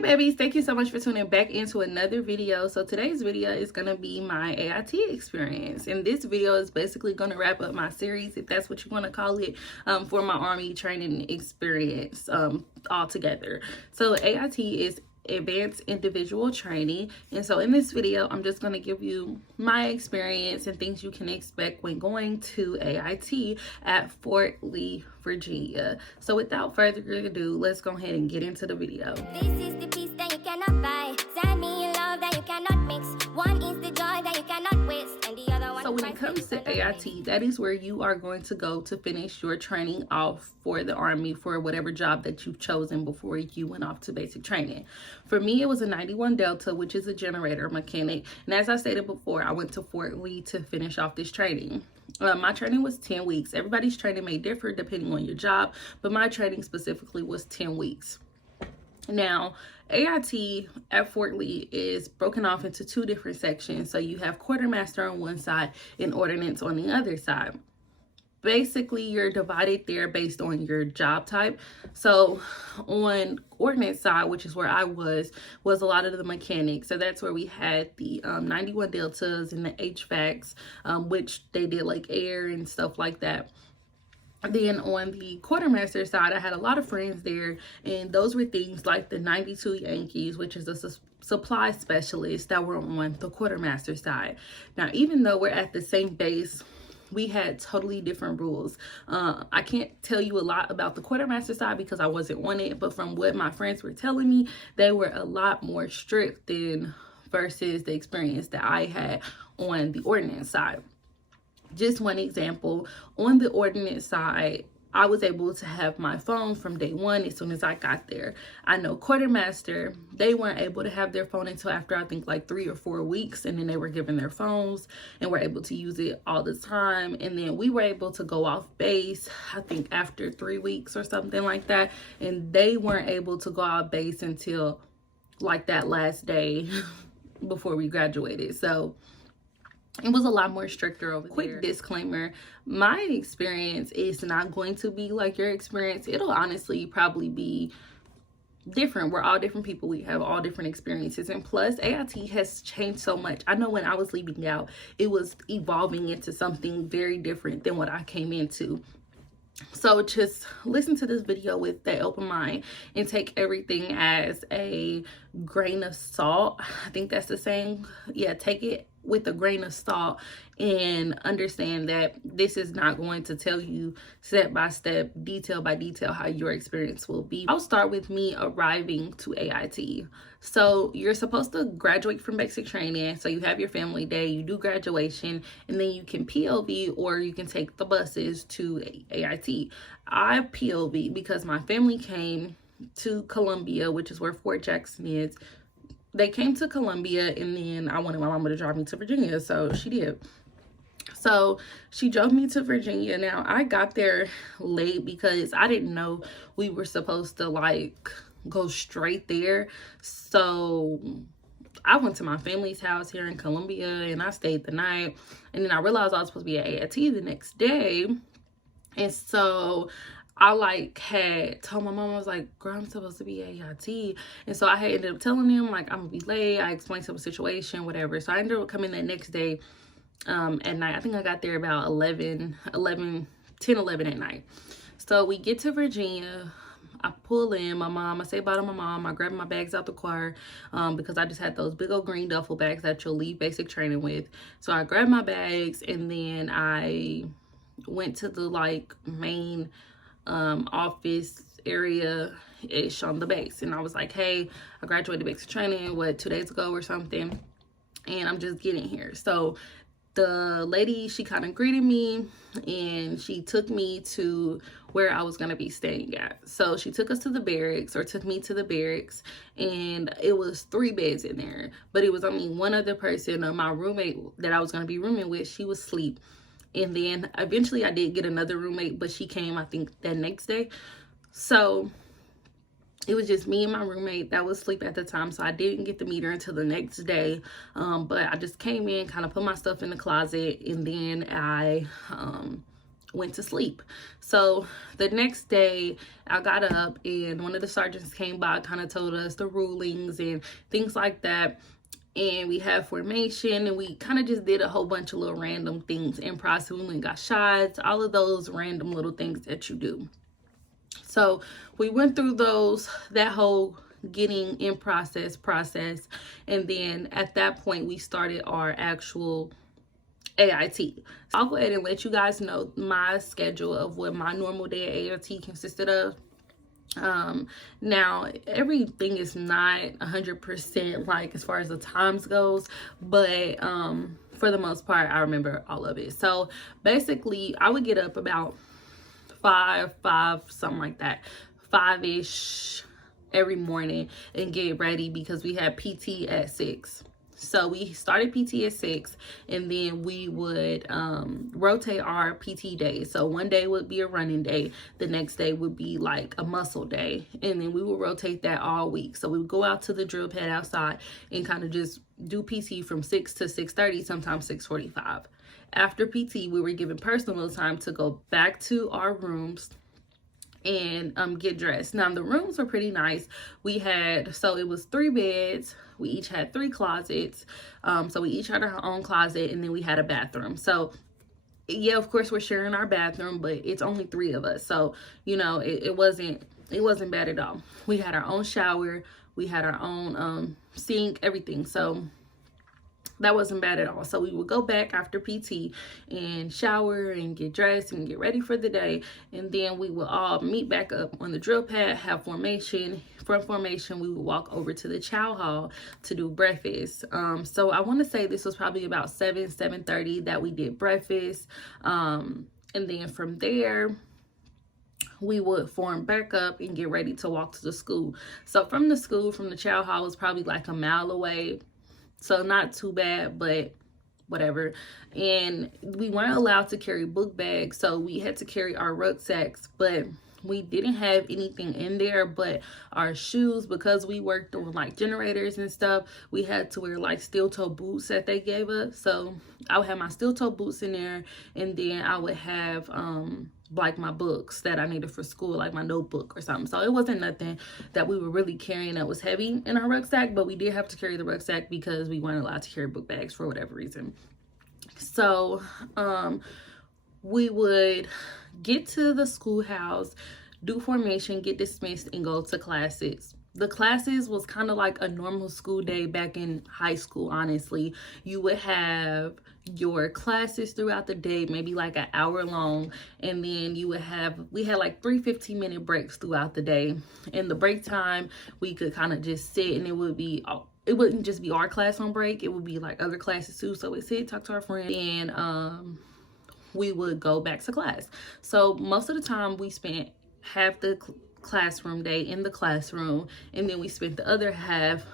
Hey babies, thank you so much for tuning back into another video. So today's video is going to be my AIT experience, and this video is basically going to wrap up my series, if that's what you want to call it, for my Army training experience all together. So AIT is advanced individual training, and so in this video I'm just going to give you my experience and things you can expect when going to AIT at Fort Lee, Virginia. So without further ado, let's go ahead and get into the video. This is the peace that you cannot buy. Send me love that you cannot mix. One is the joy that you cannot waste, and the other one. So when it comes to AIT, that is where you are going to go to finish your training off for the Army, for whatever job that you've chosen before you went off to basic training. For me, it was a 91 Delta, which is a generator mechanic. And as I stated before, I went to Fort Lee to finish off this training. My training was 10 weeks. Everybody's training may differ depending on your job, but my training specifically was 10 weeks. Now, AIT at Fort Lee is broken off into two different sections. So you have quartermaster on one side and ordnance on the other side. Basically, you're divided there based on your job type. So on ordnance side, which is where I was a lot of the mechanics. So that's where we had the 91 Deltas and the HVACs, which they did like air and stuff like that. Then on the quartermaster side, I had a lot of friends there, and those were things like the 92 Yankees, which is a supply specialist that were on the quartermaster side. Now, even though we're at the same base, we had totally different rules. I can't tell you a lot about the quartermaster side because I wasn't on it, but from what my friends were telling me, they were a lot more strict than versus the experience that I had on the ordnance side. Just one example, on the ordnance side, I was able to have my phone from day one as soon as I got there. I know quartermaster, they weren't able to have their phone until after I think like 3 or 4 weeks, and then they were given their phones and were able to use it all the time. And then we were able to go off base, I think after 3 weeks or something like that, and they weren't able to go off base until like that last day before we graduated. So it was a lot more stricter over there. Quick disclaimer, my experience is not going to be like your experience. It'll honestly probably be different. We're all different people. We have all different experiences. And plus, AIT has changed so much. I know when I was leaving out, it was evolving into something very different than what I came into. So just listen to this video with that open mind and take everything as a grain of salt. I think that's the saying. Yeah, take it with a grain of salt and understand that this is not going to tell you step by step, detail by detail how your experience will be. I'll start with me arriving to AIT. So you're supposed to graduate from basic training. So you have your family day, you do graduation, and then you can PLV or you can take the buses to AIT. I PLV because my family came to Columbia, which is where Fort Jackson is. They came to Columbia, and then I wanted my mama to drive me to Virginia, so she did. So she drove me to Virginia. Now, I got there late because I didn't know we were supposed to like go straight there. So I went to my family's house here in Columbia, and I stayed the night. And then I realized I was supposed to be at AIT the next day. And so I had told my mom, I was like, girl, I'm supposed to be at AIT. And so I had ended up telling them like, I'm gonna be late. I explained some situation, whatever. So I ended up coming that next day at night. I think I got there about 10, 11 at night. So we get to Virginia. I pull in my mom. I say bye to my mom. I grab my bags out the car because I just had those big old green duffel bags that you'll leave basic training with. So I grabbed my bags, and then I went to the like main office area ish on the base, and I was like, hey, I graduated basic training 2 days ago or something, and I'm just getting here. So the lady, she kind of greeted me, and she took me to where I was going to be staying at. So she took us to the barracks, or took me to the barracks, and it was 3 beds in there, but it was only one other person. My roommate that I was going to be rooming with, she was asleep. And then eventually I did get another roommate, but she came, I think, that next day. So it was just me and my roommate that was asleep at the time. So I didn't get to meet her until the next day. But I just came in, kind of put my stuff in the closet. And then I went to sleep. So the next day I got up and one of the sergeants came by, kind of told us the rulings and things like that. And we had formation and we kind of just did a whole bunch of little random things in process. We went and got shots, all of those random little things that you do. So we went through that whole getting in process. And then at that point we started our actual AIT. I'll go ahead and let you guys know my schedule of what my normal day at AIT consisted of. Now everything is not 100% like as far as the times goes, but for the most part I remember all of it. So basically I would get up about 5 something like that, 5ish every morning and get ready because we had PT at 6. So we started PT at 6 and then we would rotate our PT days. So one day would be a running day. The next day would be like a muscle day. And then we would rotate that all week. So we would go out to the drill pad outside and kind of just do PT from 6 to 6:30, sometimes 6:45. After PT, we were given personal time to go back to our rooms and get dressed. Now the rooms were pretty nice. So it was 3 beds. We each had 3 closets. So we each had our own closet and then we had a bathroom. So yeah, of course we're sharing our bathroom, but it's only 3 of us. So, you know, it wasn't bad at all. We had our own shower, we had our own sink, everything. So that wasn't bad at all. So we would go back after PT and shower and get dressed and get ready for the day. And then we would all meet back up on the drill pad, have formation. From formation, we would walk over to the chow hall to do breakfast. So I want to say this was probably about 7:30 that we did breakfast. And then from there, we would form back up and get ready to walk to the school. So from the chow hall was probably like a mile away. So not too bad, but whatever. And we weren't allowed to carry book bags, so we had to carry our rucksacks, but we didn't have anything in there but our shoes because we worked on like generators and stuff. We had to wear like steel toe boots that they gave us. So I would have my steel toe boots in there, and then I would have like my books that I needed for school, like my notebook or something. So it wasn't nothing that we were really carrying that was heavy in our rucksack, but we did have to carry the rucksack because we weren't allowed to carry book bags for whatever reason. So we would get to the schoolhouse, do formation, get dismissed, and go to classes. The classes was kind of like a normal school day back in high school, honestly. You would have your classes throughout the day, maybe like an hour long, and then we had like 3 15-minute breaks throughout the day. In the break time, we could kind of just sit, and it wouldn't just be our class on break, it would be like other classes too. So we sit, talk to our friends, and we would go back to class. So most of the time we spent half the classroom day in the classroom, and then we spent the other half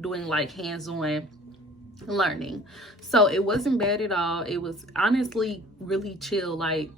doing like hands-on learning. So it wasn't bad at all. It was honestly really chill. Like,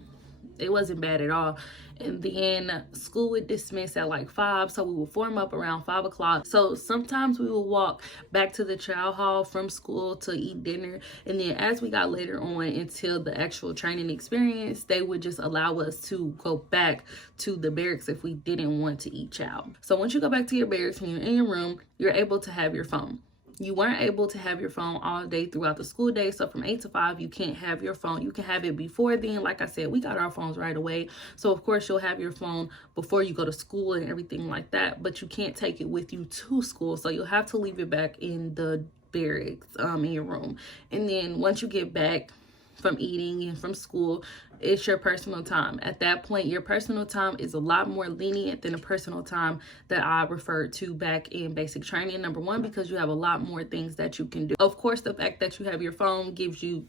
it wasn't bad at all. And then school would dismiss at like 5, so we would form up around 5 o'clock. So sometimes we would walk back to the chow hall from school to eat dinner, and then as we got later on until the actual training experience, they would just allow us to go back to the barracks if we didn't want to eat chow. So once you go back to your barracks and you're in your room, you're able to have your phone. You weren't able to have your phone all day throughout the school day. So from 8 to 5, you can't have your phone. You can have it before then. Like I said, we got our phones right away. So of course you'll have your phone before you go to school and everything like that, but you can't take it with you to school. So you'll have to leave it back in the barracks, in your room. And then once you get back from eating and from school, it's your personal time. At that point, your personal time is a lot more lenient than the personal time that I referred to back in basic training. Number one, because you have a lot more things that you can do. Of course, the fact that you have your phone gives you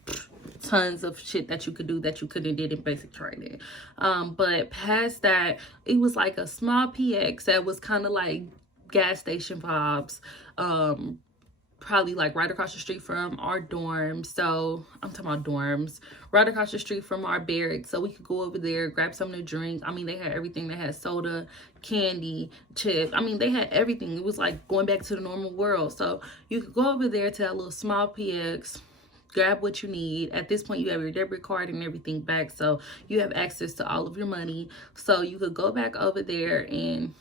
tons of shit that you could do that you couldn't did in basic training. But past that, it was like a small PX that was kind of like gas station vibes. Probably like right across the street from our dorms. So I'm talking about dorms, right across the street from our barracks. So we could go over there, grab something to drink. I mean, they had everything. They had soda, candy, chips. I mean, they had everything. It was like going back to the normal world. So you could go over there to that little small PX, grab what you need. At this point, you have your debit card and everything back, so you have access to all of your money. So you could go back over there and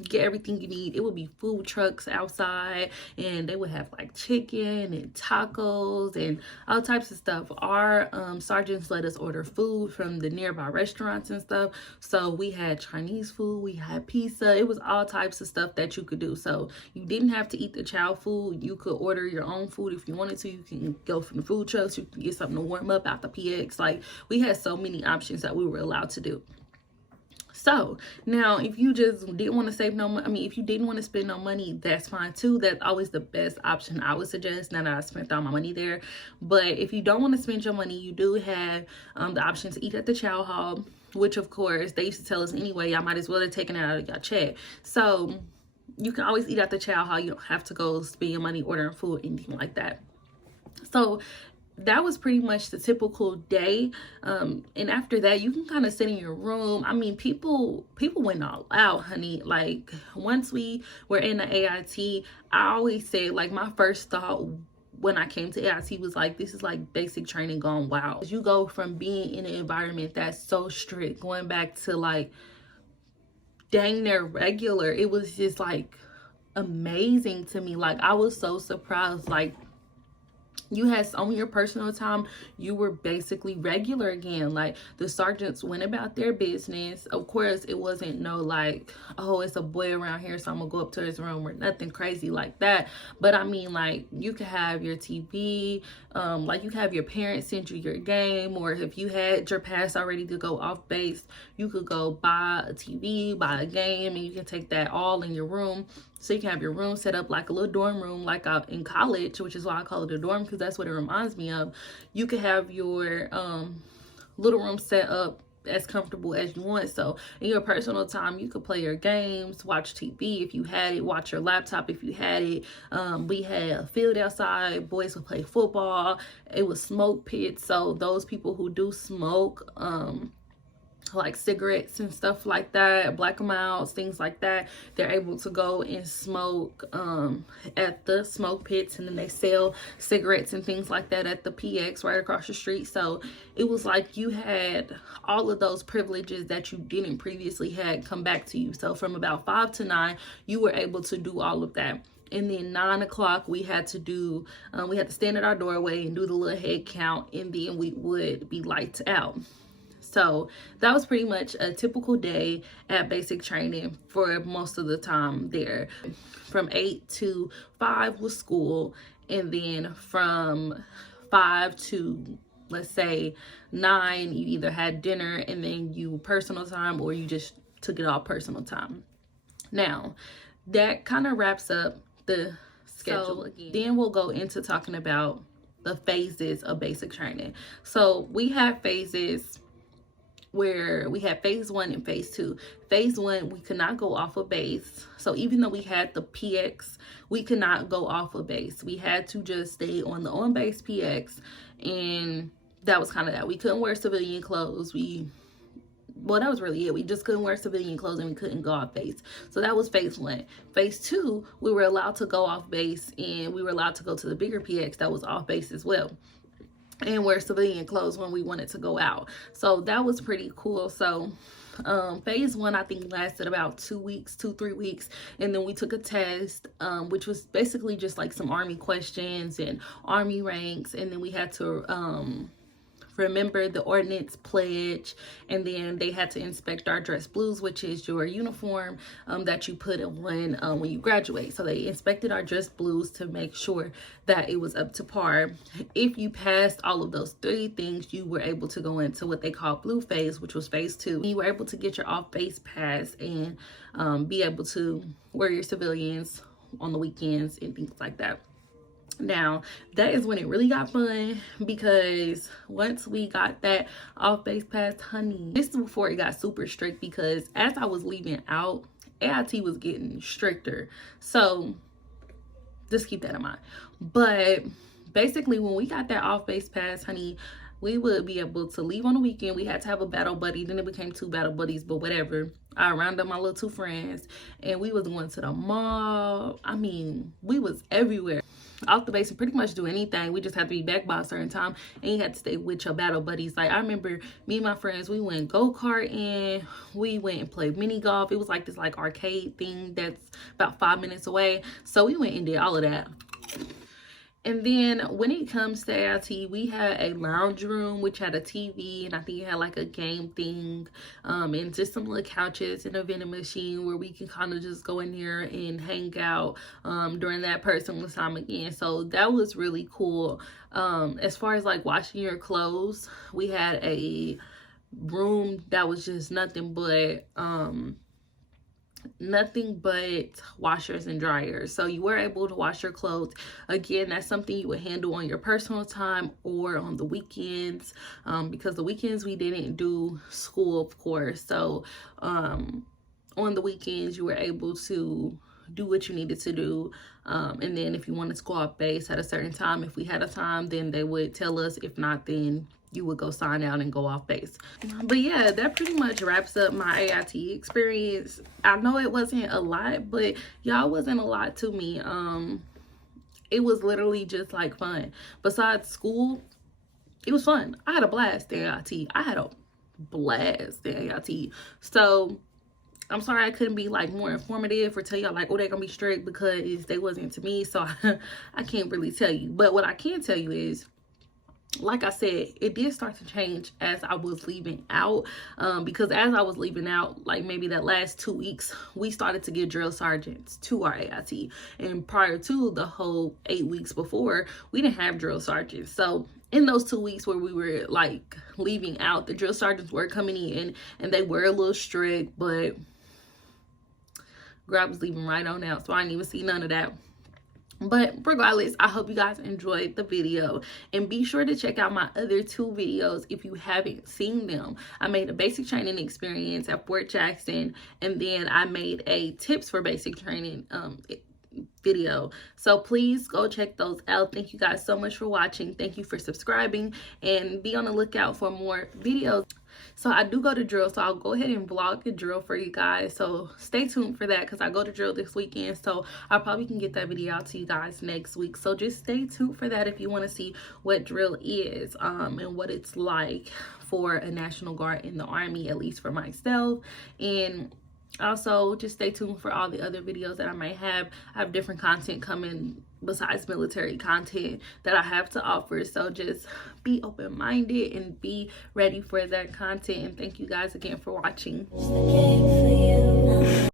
get everything you need. It would be food trucks outside, and they would have like chicken and tacos and all types of stuff. Our sergeants let us order food from the nearby restaurants and stuff. So we had Chinese food, we had pizza. It was all types of stuff that you could do. So you didn't have to eat the chow food. You could order your own food if you wanted to. You can go from the food trucks. You can get something to warm up out the PX. Like, we had so many options that we were allowed to do. So now, if you just didn't want to save no money, I mean, if you didn't want to spend no money, that's fine too. That's always the best option I would suggest, now that I spent all my money there. But if you don't want to spend your money, you do have the option to eat at the chow hall, which of course they used to tell us anyway, y'all might as well have taken it out of your check. So you can always eat at the chow hall. You don't have to go spend your money ordering food, anything like that. So that was pretty much the typical day. And after that, you can kind of sit in your room. I mean, people went all out, honey. Like, once we were in the AIT, I always say, like, my first thought when I came to AIT was like, this is like basic training gone wild. You go from being in an environment that's so strict, going back to like dang near regular. It was just like amazing to me. Like, I was so surprised. Like, you had on your personal time, you were basically regular again. Like, the sergeants went about their business. Of course, it wasn't no like, oh, it's a boy around here, so I'm gonna go up to his room, or nothing crazy like that. But I mean, like, you could have your TV, like you could have your parents send you your game, or if you had your pass already to go off base, you could go buy a TV, buy a game, and you can take that all in your room. So you can have your room set up like a little dorm room, like in college, which is why I call it a dorm, because that's what it reminds me of. You could have your little room set up as comfortable as you want. So in your personal time, you could play your games, watch TV if you had it, watch your laptop if you had it. We had a field outside. Boys would play football. It was smoke pits. So those people who do smoke, like cigarettes and stuff like that, black and milds, things like that, they're able to go and smoke at the smoke pits, and then they sell cigarettes and things like that at the PX right across the street. So it was like you had all of those privileges that you didn't previously had come back to you. So from about 5 to 9, you were able to do all of that. And then 9 o'clock, we had to do, we had to stand at our doorway and do the little head count, and then we would be lights out. So that was pretty much a typical day at basic training for most of the time there. From 8 to 5 was school, and then from 5 to, let's say, 9, you either had dinner and then you personal time, or you just took it all personal time. Now, that kind of wraps up the schedule again. Then we'll go into talking about the phases of basic training. So we have phases where we had phase 1 and phase 2. Phase 1, we could not go off of base. So even though we had the PX, we could not go off of base. We had to just stay on the on-base PX, and that was kind of that. We couldn't wear civilian clothes. Well, that was really it. We just couldn't wear civilian clothes, and we couldn't go off base. So that was phase 1. Phase 2, we were allowed to go off base, and we were allowed to go to the bigger PX that was off base as well, and wear civilian clothes when we wanted to go out. So that was pretty cool. So phase 1, I think, lasted about 2 weeks, 2-3 weeks, and then we took a test, which was basically just like some Army questions and Army ranks, and then we had to remember the ordnance pledge, and then they had to inspect our dress blues, which is your uniform that you put on when you graduate. So they inspected our dress blues to make sure that it was up to par. If you passed all of those 3 things, you were able to go into what they call blue phase, which was phase 2. You were able to get your off-base pass and be able to wear your civilians on the weekends and things like that. Now, that is when it really got fun, because once we got that off-base pass, honey, this is before it got super strict, because as I was leaving out, AIT was getting stricter. So just keep that in mind. But basically, when we got that off-base pass, honey, we would be able to leave on the weekend. We had to have a battle buddy. Then it became 2 battle buddies, but whatever. I rounded up my little 2 friends and we was going to the mall. I mean, we was everywhere. Off the base and pretty much do anything. We just had to be back by a certain time and you had to stay with your battle buddies. Like I remember me and my friends, we went go-karting, we went and played mini golf. It was like this like arcade thing that's about 5 minutes away. So we went and did all of that. And then when it comes to AIT, we had a lounge room which had a TV and I think it had like a game thing, and just some little couches and a vending machine where we can kind of just go in here and hang out during that personal time again. So that was really cool. As far as like washing your clothes, we had a room that was just nothing but washers and dryers, so you were able to wash your clothes. Again, that's something you would handle on your personal time or on the weekends, because the weekends we didn't do school, of course. So on the weekends you were able to do what you needed to do, and then if you wanted to go off base at a certain time, if we had a time, then they would tell us. If not, then you would go sign out and go off base. But yeah, that pretty much wraps up my AIT experience. I know it wasn't a lot, but y'all, wasn't a lot to me. It was literally just like fun. Besides school, it was fun. I had a blast in AIT. I had a blast in AIT. So I'm sorry I couldn't be like more informative or tell y'all like, oh, they're gonna be strict, because they wasn't to me. So I can't really tell you. But what I can tell you is, like I said, it did start to change as I was leaving out, because as I was leaving out, like maybe that last 2 weeks, we started to get drill sergeants to our AIT. And prior to the whole 8 weeks before, we didn't have drill sergeants. So in those 2 weeks where we were like leaving out, the drill sergeants were coming in and they were a little strict, but girl, I was leaving right on out, so I didn't even see none of that. But regardless, I hope you guys enjoyed the video, and be sure to check out my other 2 videos if you haven't seen them. I made a basic training experience at Fort Jackson, and then I made a tips for basic training video. So please go check those out. Thank you guys so much for watching. Thank you for subscribing, and be on the lookout for more videos. So I do go to drill, so I'll go ahead and vlog the drill for you guys. So stay tuned for that, because I go to drill this weekend. So I probably can get that video out to you guys next week. So just stay tuned for that if you want to see what drill is, and what it's like for a National Guard in the Army, at least for myself. And also just stay tuned for all the other videos that I might have. I have different content coming besides military content that I have to offer. So just be open-minded and be ready for that content. And thank you guys again for watching.